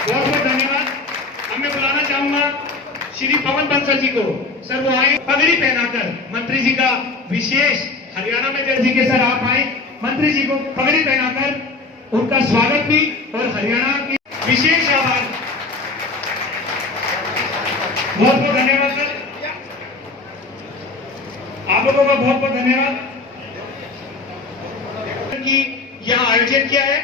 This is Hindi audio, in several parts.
बहुत बहुत धन्यवाद। अब मैं बुलाना चाहूंगा श्री पवन बंसल जी को। सर वो आए पगड़ी पहनाकर, मंत्री जी का विशेष हरियाणा में दर्जी के सर आप आए मंत्री जी को पगड़ी पहनाकर उनका स्वागत भी और हरियाणा की विशेष आभार। बहुत बहुत धन्यवाद सर, आप लोगों का बहुत बहुत धन्यवाद कि यहाँ आयोजन किया है।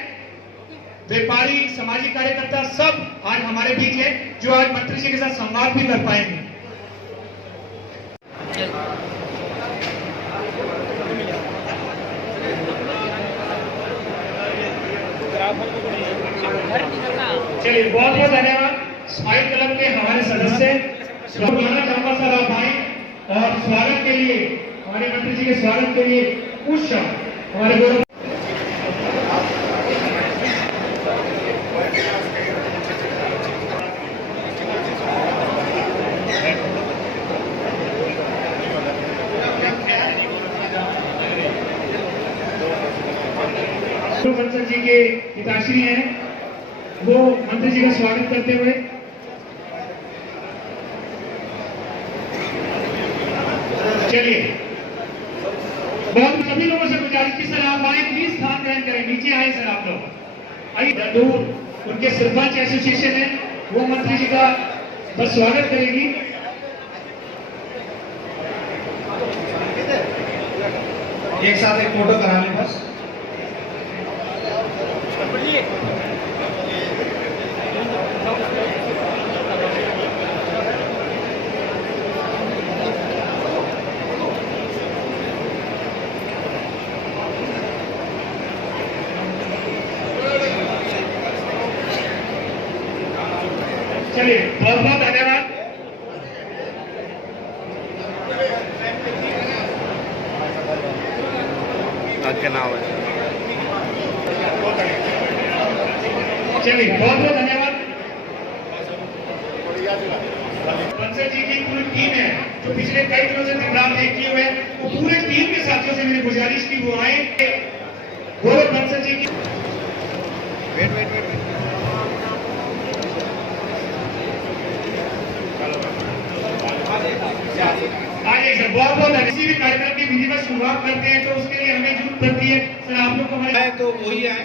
व्यापारी, सामाजिक कार्यकर्ता सब आज हमारे बीच है जो आज मंत्री जी के साथ संवाद भी कर पाएंगे। चलिए बहुत बहुत धन्यवाद। स्माइल क्लब के हमारे सदस्य बुलाना चाहूंगा सर आप आए और स्वागत के लिए, हमारे मंत्री जी के स्वागत के लिए कुछ हमारे गौरव बंसल जी के पिताश्री हैं, वो मंत्री जी का स्वागत करते हुए चलिए बहुत सभी लोगों से गुजारिश की सर आप आए, प्लीज स्थान ग्रहण करें, नीचे आए सर आप लोग आइए। दूर उनके सरपंच एसोसिएशन है वो मंत्री जी का बस स्वागत करेगी। एक साथ एक फोटो करा लें बस। चलिए बहुत बहुत धन्यवाद। आपका नाम है? चलिए बहुत बहुत धन्यवाद। बंसल जी की पूरी टीम है जो पिछले कई दिनों से प्रोग्राम देख किए हुए हैं, वो पूरे टीम के साथियों से मेरी गुजारिश की वो आए गौरव बंसल जी की। आइए सर बहुत बहुत किसी भी कार्यक्रम की विधिवत शुरुआत करते हैं तो उसके लिए हमें जरूरत पड़ती है सर आप लोग को हमारे तो वही आए।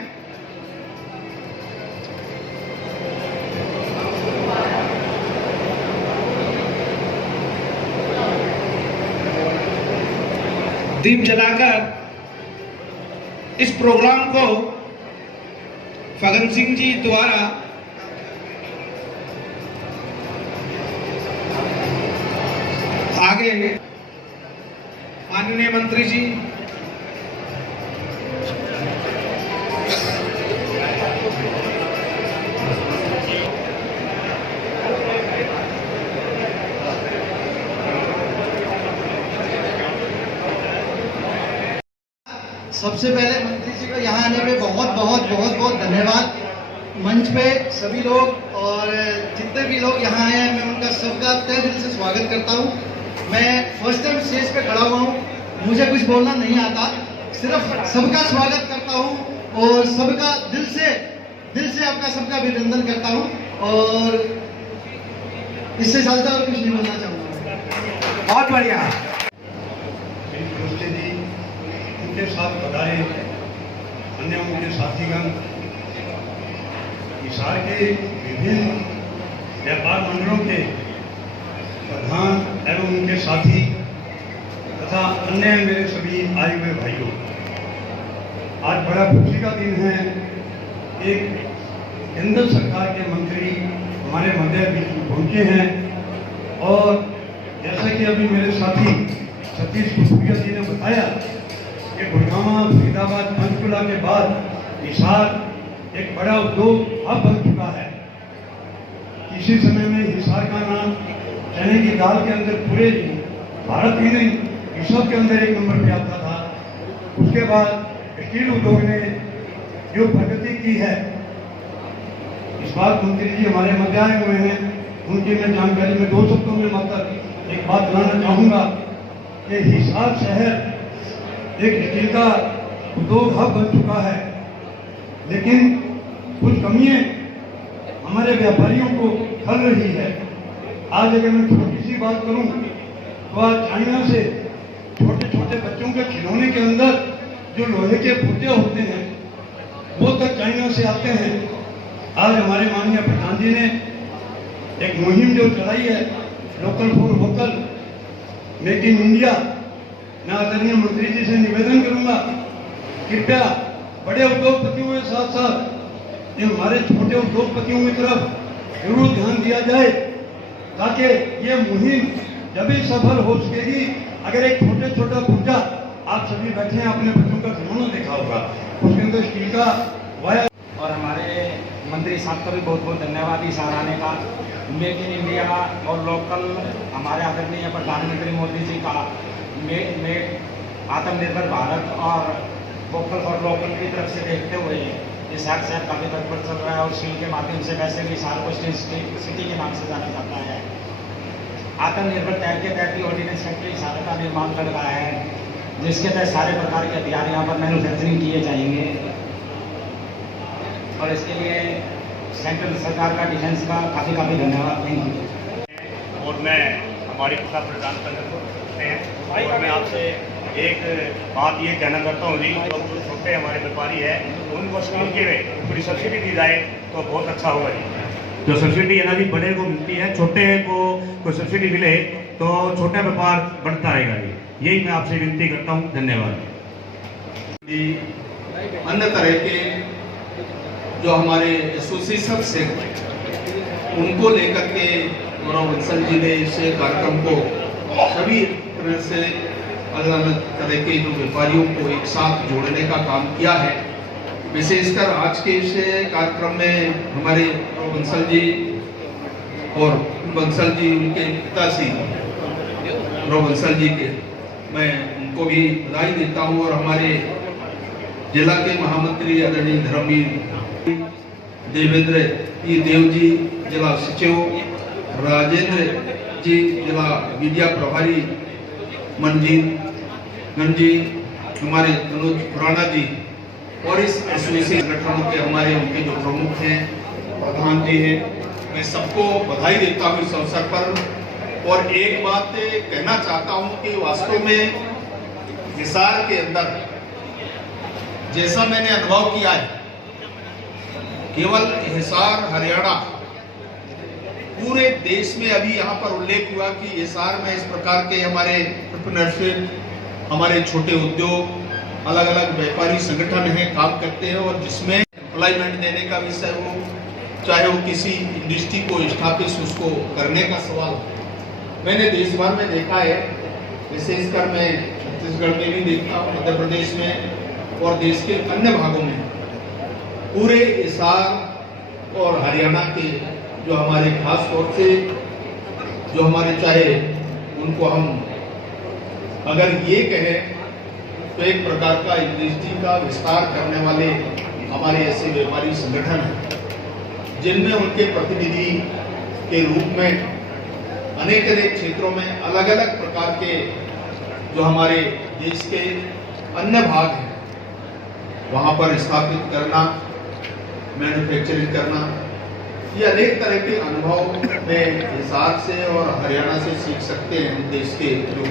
दीप जलाकर इस प्रोग्राम को फगन सिंह जी द्वारा आगे माननीय मंत्री जी सबसे पहले मंत्री जी को यहाँ आने पे बहुत बहुत बहुत बहुत धन्यवाद। मंच पे सभी लोग और जितने भी लोग यहाँ आए हैं मैं उनका सबका तहे दिल से स्वागत करता हूँ। मैं फर्स्ट टाइम स्टेज पे खड़ा हुआ हूँ, मुझे कुछ बोलना नहीं आता, सिर्फ सबका स्वागत करता हूँ और सबका दिल से आपका सबका अभिनंदन करता हूँ और इससे ज्यादा और कुछ नहीं बोलना चाहूँगा। बहुत बढ़िया। उनके साथ पधारे अन्य उनके साथीगण, हिसार के विभिन्न व्यापार मंडलों के प्रधान एवं उनके साथी तथा अन्य मेरे सभी आए हुए भाइयों, आज बड़ा खुशी का दिन है। एक केंद्र सरकार के मंत्री हमारे मध्य बीच पहुंचे हैं और जैसा कि अभी मेरे साथी सतीश कुशवाहा जी ने बताया कि गुड़गांव, फरीदाबाद, पंचकुला के बाद हिसार एक बड़ा उद्योग हब बन चुका है। इसी समय में हिसार का नाम चने की दाल के अंदर पूरे भारत ही नहीं विश्व के अंदर एक नंबर पे आता था। उसके बाद स्टील उद्योग ने जो प्रगति की है, इस बात मंत्री जी हमारे मध्य आए हुए हैं, उनकी मैं जानकारी में 2 शब्दों में मात्र एक बात बताना चाहूँगा कि हिसार शहर एक स्टील का उद्योग हब बन चुका है, लेकिन कुछ कमियां हमारे व्यापारियों को खल रही है। आज अगर मैं छोटी सी बात करूं तो आज चाइना से छोटे छोटे बच्चों के खिलौने के अंदर जो लोहे के पुर्जे होते हैं वो तक चाइना से आते हैं। आज हमारे माननीय प्रधान जी ने एक मुहिम जो चलाई है local for vocal make in India, मैं आदरणीय मंत्री जी से निवेदन करूंगा कृपया बड़े उद्योगपतियों के साथ साथ ये हमारे छोटे उद्योगपतियों की तरफ जरूर ध्यान दिया जाए ताकि ये मुहिम जब भी सफल हो सकेगी। अगर एक छोटा पुर्जा आप सभी बैठे हैं अपने बच्चों का खिलौना देखा होगा, उसके अंदर स्टील का वायर। और हमारे मंत्री साहब का भी बहुत बहुत धन्यवाद इस आने का। मेक इन इंडिया और लोकल हमारे आदरणीय प्रधानमंत्री मोदी जी का मेक आत्मनिर्भर भारत और वोकल फॉर लोकल की तरफ से देखते हुए ये साथ काफ़ी तत्पर चल रहा है और स्टील के माध्यम से वैसे भी साल को स्टील सिटी के नाम से जाना जाता है। आत्मनिर्भर तहत के तहत ही ऑर्डिनेंस फैक्ट्री सारे का निर्माण कर रहा है जिसके तहत सारे प्रकार के हथियार यहाँ पर मैन्युफैक्चरिंग किए जाएंगे और इसके लिए सेंट्रल सरकार का डिफेंस का काफ़ी धन्यवाद। Thank you. और मैं हमारी प्रथा प्रदान करते हैं और मैं आपसे एक बात ये कहना चाहता हूँ जी, जो छोटे हमारे व्यापारी है तो उनको स्टील के पूरी सब्सिडी दी जाए तो बहुत अच्छा होगा जी। जो सब्सिडी है ना जी बड़े को मिलती है, छोटे को कोई सब्सिडी मिले तो छोटा व्यापार बढ़ता रहेगा जी। यही मैं आपसे विनती करता हूँ। धन्यवाद। अन्य तरह के जो हमारे एसोसिएशन से उनको लेकर के गौरव बंसल जी ने इस कार्यक्रम को सभी तरह से अलग अलग तरह के जो व्यापारियों को एक साथ जोड़ने का काम किया है। विशेषकर आज के इस कार्यक्रम में हमारे बंसल जी और बंसल जी उनके पिताश्री बंसल जी के मैं उनको भी बधाई देता हूँ और हमारे जिला के महामंत्री आदरणीय धर्मवीर देवेंद्र देव जी जिला सचिव, राजेंद्र जी जिला मीडिया प्रभारी, मनजीत गंजी, हमारे मनोज खुराना जी और इस एसोसिएशन संगठनों के हमारे उनके जो प्रमुख हैं प्रधान जी हैं, मैं सबको बधाई देता हूँ इस अवसर पर। और एक बात कहना चाहता हूँ कि वास्तव में हिसार के अंदर जैसा मैंने अनुभव किया है, केवल हिसार हरियाणा पूरे देश में अभी यहाँ पर उल्लेख हुआ कि हिसार में इस प्रकार के हमारे एंटरप्रेन्योरशिप, हमारे छोटे उद्योग, अलग अलग व्यापारी संगठन हैं, काम करते हैं और जिसमें एम्प्लॉयमेंट देने का विषय हो, चाहे वो किसी इंडस्ट्री को स्थापित उसको करने का सवाल हो। मैंने देश भर में देखा है, विशेषकर मैं छत्तीसगढ़ में भी देखता हूँ, मध्य प्रदेश में और देश के अन्य भागों में पूरे हिसार और हरियाणा के जो हमारे खास तौर से जो हमारे चाहे उनको हम अगर ये कहें तो एक प्रकार का इंडस्ट्री का विस्तार करने वाले हमारे ऐसे व्यापारी संगठन हैं जिनमें उनके प्रतिनिधि के रूप में अनेक क्षेत्रों में अलग अलग प्रकार के जो हमारे देश के अन्य भाग हैं वहाँ पर स्थापित करना, मैन्युफैक्चरिंग करना, ये अनेक तरह के अनुभव में हिसार से और हरियाणा से सीख सकते हैं। देश के जो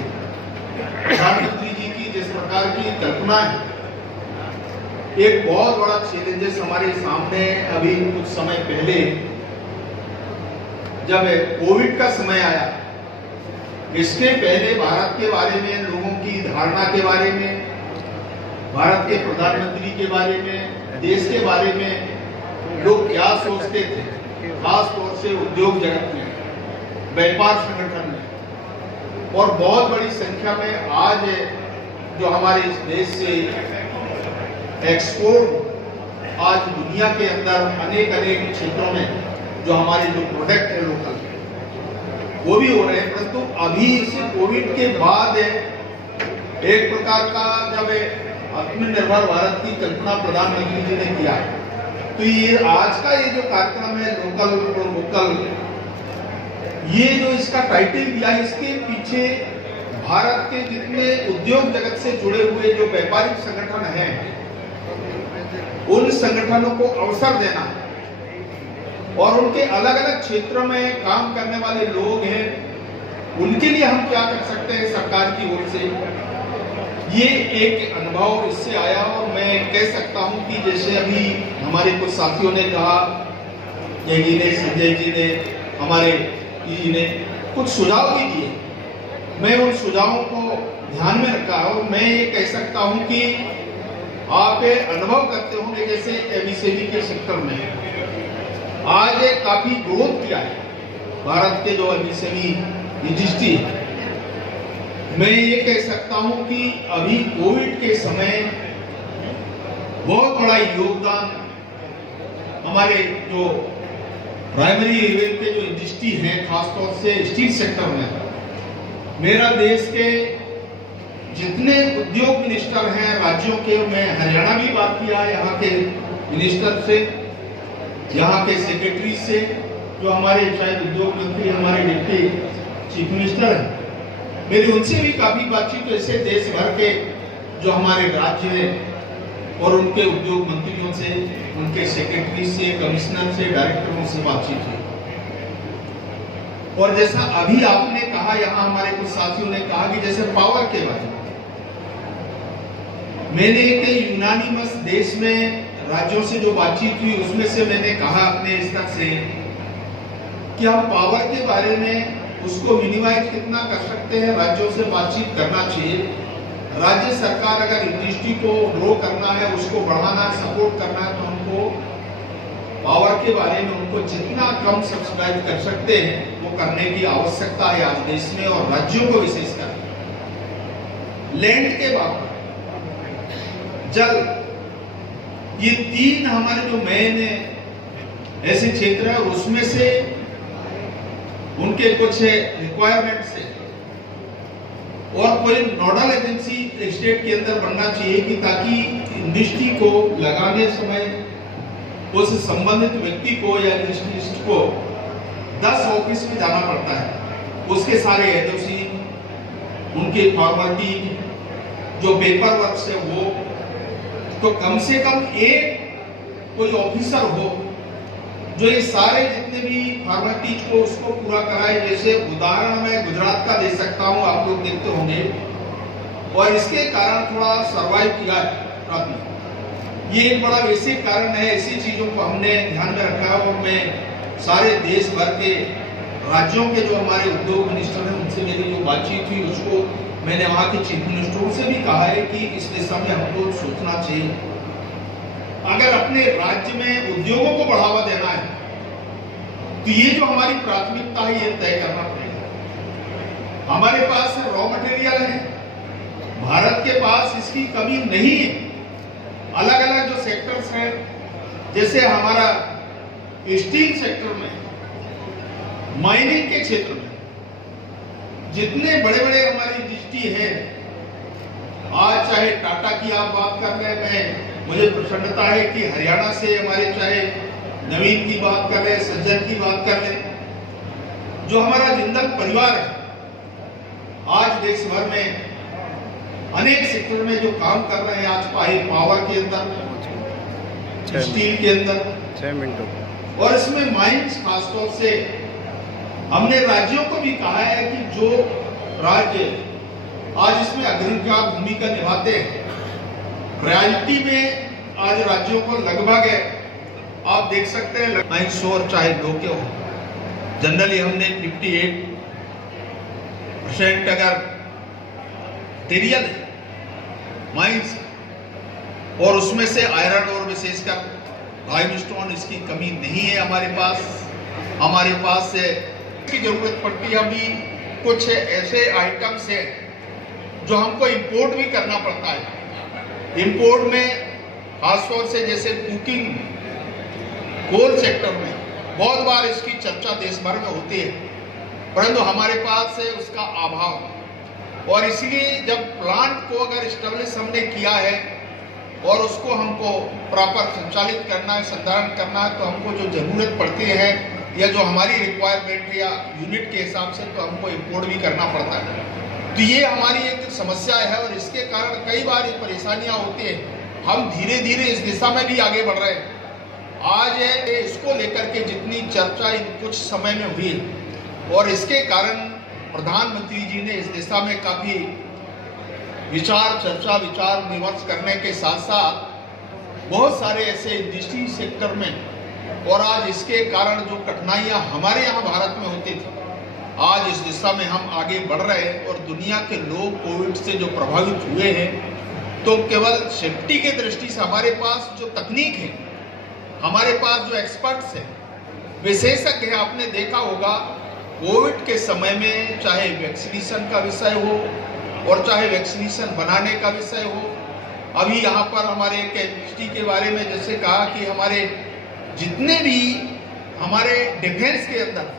प्रधानमंत्री जी की जिस प्रकार की कल्पना है, एक बहुत बड़ा चैलेंजेस हमारे सामने अभी कुछ समय पहले जब कोविड का समय आया, इसके पहले भारत के बारे में, लोगों की धारणा के बारे में, भारत के प्रधानमंत्री के बारे में, देश के बारे में लोग क्या सोचते थे, खास तौर से उद्योग जगत में, व्यापार संगठन में, और बहुत बड़ी संख्या में आज जो हमारे इस देश से एक्सपोर्ट आज दुनिया के अंदर अनेक अनेक क्षेत्रों में जो हमारे जो प्रोडक्ट है लोकल वो भी हो रहे हैं। परंतु अभी इस कोविड के बाद एक प्रकार का जब आत्मनिर्भर भारत की कल्पना प्रधानमंत्री जी ने किया है, तो ये आज का ये जो कार्यक्रम है लोकल और वोकल, ये जो इसका टाइटल दिया है, इसके पीछे भारत के जितने उद्योग जगत से जुड़े हुए जो व्यापारिक संगठन हैं, उन संगठनों को अवसर देना और उनके अलग अलग क्षेत्रों में काम करने वाले लोग हैं, उनके लिए हम क्या कर सकते हैं सरकार की ओर से, ये एक अनुभव इससे आया। और मैं कह सकता हूं कि जैसे अभी हमारे कुछ साथियों ने कहा, जय जी ने, संजय जी ने, हमारे जी ने कुछ सुझाव भी दिए, मैं उन सुझावों को ध्यान में रखा और मैं ये कह सकता हूं कि आप अनुभव करते होंगे जैसे एमएसएमई के सेक्टर में आज काफी ग्रोथ किया है भारत के जो एमएसएमई इंडस्ट्री है। मैं ये कह सकता हूं कि अभी कोविड के समय बहुत बड़ा योगदान हमारे जो प्राइमरी लेवल के जो इंडस्ट्री है, खासतौर से स्टील सेक्टर में, मेरा देश के जितने उद्योग मिनिस्टर हैं राज्यों के, मैं हरियाणा भी बात किया यहाँ के मिनिस्टर से, यहाँ के सेक्रेटरी से, जो हमारे शायद उद्योग मंत्री हमारे डिप्टी चीफ मिनिस्टर हैं, मेरी उनसे भी काफी बातचीत, तो ऐसे देश भर के जो हमारे राज्य हैं और उनके उद्योग मंत्रियों से, उनके सेक्रेटरी से, कमिश्नर से, डायरेक्टरों से बातचीत हुई। और जैसा अभी आपने कहा, यहाँ हमारे कुछ साथियों ने कहा कि जैसे पावर के बारे में, मैंने एक यूनानिमस देश में राज्यों से जो बातचीत हुई उसमें से मैंने कहा अपने स्तर से कि हम पावर के बारे में उसको मिनिमाइज कितना कर सकते हैं, राज्यों से बातचीत करना चाहिए। राज्य सरकार अगर इंडस्ट्री को ग्रो करना है, उसको बढ़ाना है, सपोर्ट करना है, तो हमको पावर के बारे में उनको जितना कम सब्सिडाइज कर सकते हैं वो करने की आवश्यकता है आज देश में, और राज्यों को विशेषकर। लैंड के बाद जल, ये तीन हमारे जो मेन ऐसे क्षेत्र है, उसमें से उनके कुछ रिक्वायरमेंट से और कोई नोडल एजेंसी स्टेट के अंदर बनना चाहिए कि ताकि इंडस्ट्री को लगाने समय उस संबंधित व्यक्ति को या इंडस्ट्रियलिस्ट को 10 ऑफिस में जाना पड़ता है, उसके सारे एनओसी, उनकी फॉर्मेलिटी, जो पेपर वर्क से वो, तो कम से कम एक कोई ऑफिसर हो जो ये सारे जितने भी फॉर्मेलिटीज को उसको पूरा कराए। जैसे उदाहरण मैं गुजरात का दे सकता हूँ, आप लोग देखते होंगे, और इसके कारण थोड़ा सरवाइव किया है काफी। ये एक बड़ा बेसिक कारण है, ऐसी चीजों को हमने ध्यान में रखा है। और मैं सारे देश भर के राज्यों के जो हमारे उद्योग मिनिस्टर हैं उनसे मेरी जो बातचीत हुई, उसको मैंने वहाँ के चीफ मिनिस्टरों से भी कहा है कि इस दिशा में हमको सोचना चाहिए। अगर अपने राज्य में उद्योगों को बढ़ावा देना है तो ये जो हमारी प्राथमिकता है ये तय करना पड़ेगा। हमारे पास रॉ मटेरियल है, भारत के पास इसकी कमी नहीं है। अलग अलग जो सेक्टर्स हैं, जैसे हमारा स्टील सेक्टर में, माइनिंग के क्षेत्र में जितने बड़े बड़े हमारी इंडस्ट्री है, आज चाहे टाटा की आप बात कर रहे हैं, मुझे प्रसन्नता है कि हरियाणा से हमारे चाहे नवीन की बात कर रहे, सज्जन की बात कर रहे, जो हमारा जिंदल परिवार है, आज देश भर में अनेक सेक्टर में जो काम कर रहे हैं, आज पावर के अंदर, स्टील के अंदर, 6 मिनटों, और इसमें माइंस खासतौर से हमने राज्यों को भी कहा है कि जो राज्य आज इसमें अग्रणी भूमिका निभाते हैं, रियलिटी में आज राज्यों को लगभग आप देख सकते हैं 900 चाहे लो के हो, जनरली हमने 58% अगर मटेरियल माइंस, और उसमें से आयरन और विशेषकर लाइमस्टोन, इसकी कमी नहीं है हमारे पास। हमारे पास की जरूरत पड़ती है। अभी कुछ ऐसे आइटम्स हैं जो हमको इंपोर्ट भी करना पड़ता है। इंपोर्ट में खासतौर से जैसे कुकिंग कोल सेक्टर में बहुत बार इसकी चर्चा देश भर में होती है, परंतु हमारे पास है उसका अभाव। और इसलिए जब प्लांट को अगर स्टेब्लिश हमने किया है और उसको हमको प्रॉपर संचालित करना है, संधारण करना है, तो हमको जो जरूरत पड़ती है या जो हमारी रिक्वायरमेंट या यूनिट के हिसाब से, तो हमको इंपोर्ट भी करना पड़ता है। तो ये हमारी एक समस्या है और इसके कारण कई बार ये परेशानियां होती है। हम धीरे धीरे इस दिशा में भी आगे बढ़ रहे हैं। आज इसको लेकर के जितनी चर्चा इन कुछ समय में हुई और इसके कारण प्रधानमंत्री जी ने इस दिशा में काफी विचार विमर्श करने के साथ साथ बहुत सारे ऐसे इंडस्ट्री सेक्टर में और आज इसके कारण जो कठिनाइयां हमारे यहाँ भारत में होती थी, आज इस दिशा में हम आगे बढ़ रहे हैं और दुनिया के लोग कोविड से जो प्रभावित हुए हैं, तो केवल सेफ्टी के दृष्टि से हमारे पास जो तकनीक है, हमारे पास जो एक्सपर्ट्स हैं, विशेषज्ञ हैं, आपने देखा होगा कोविड के समय में चाहे वैक्सीनेशन का विषय हो और चाहे वैक्सीनेशन बनाने का विषय हो। अभी यहाँ पर हमारे केमिस्ट्री के बारे में जैसे कहा कि हमारे जितने भी हमारे डिफेंस के अंदर